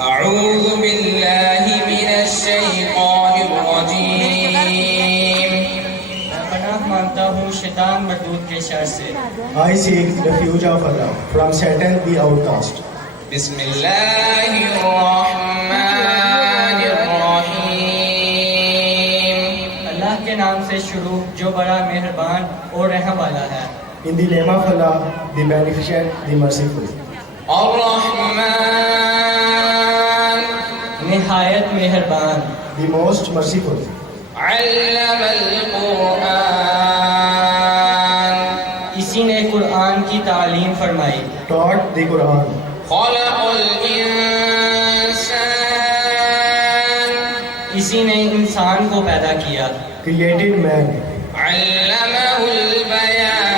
أعوذ بالله من الشيطان الرجيم. میں پناہ مانگتا ہوں شیطان مردود کے شر سے. I seek refuge of Allah from Satan the outcast. بسم الله الرحمن الرحيم. اللہ کے نام سے شروع جو بڑا مہربان اور رحم والا ہے. In the name of Allah, the Beneficent, the Merciful. الرحمن نہایت مہربان. The Most Merciful. علم القرآن. اسی نے قرآن کی تعلیم فرمائی. Taught the Quran. خلق الإنسان. اسی نے انسان کو پیدا کیا. Created man. علمه البيان.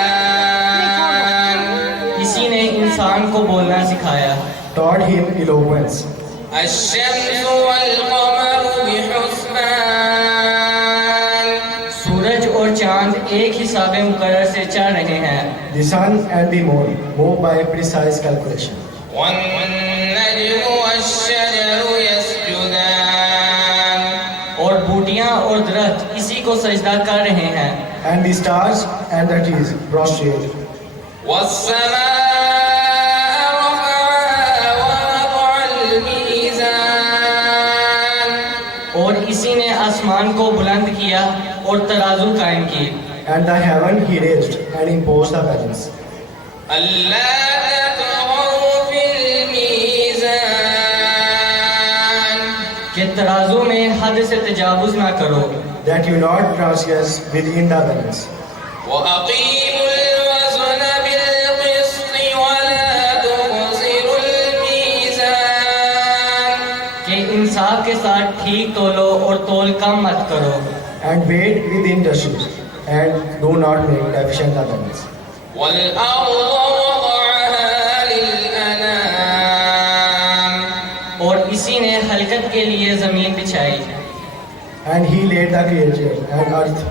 اسی نے انسان کو بولنا سکھایا. Taught him eloquence. الشمس والقمر بحسبان. سورج اور چاند ایک حساب مقرر سے چل رہے ہیں. The sun and the moon move by precise calculation. والنجم والشجر يسجدان. اور بوٹیاں اور درخت اسی کو سجدہ کر رہے ہیں. And the stars and the trees prostrate. والسماء رفعها ووضع الميزان. اور اسی نے آسمان کو بلند کیا اور ترازو قائم کی. And the heaven he raised and imposed the balance. ألا تطغوا في الميزان. کہ ترازو میں حد سے تجاوز نہ کرو. That you not transgress within the balance. وأقيموا الوزن بالقسط ولا تخسروا الميزان. کہ انصاف کے ساتھ ٹھیک تولو اور تول کم مت کرو. And wait within justice, and do not make deficient the balance. والأرض وضعها للأنام. اور اسی نے حلقت کے لیے زمین بچھائی. And he laid the creature and earth.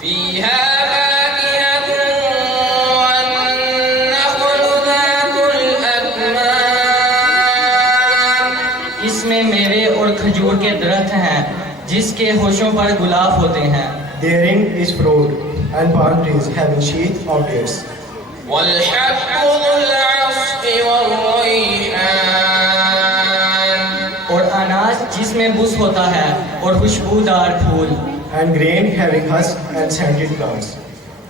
فيها فاكهة والنخل ذات الأكمام. اس میں میوے اور کھجور کے درخت ہیں جس کے ہوشوں پر گلاب ہوتے ہیں. Therein is fruit, and palm trees having sheath of dates. والحب ذو العصف والريحان. اور اناج جس میں بس ہوتا ہے اور خوشبودار پھول. And grain having husk and scented plants.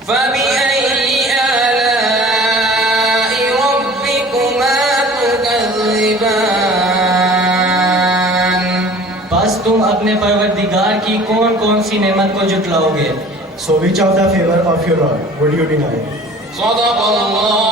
فبأي آلاء ربكما تكذبان. بس تم اپنے پروردگار کی کون کون سی نعمت کو جھٹلاؤ گے؟ So which of the favor of your Lord would you deny? صدق اللہ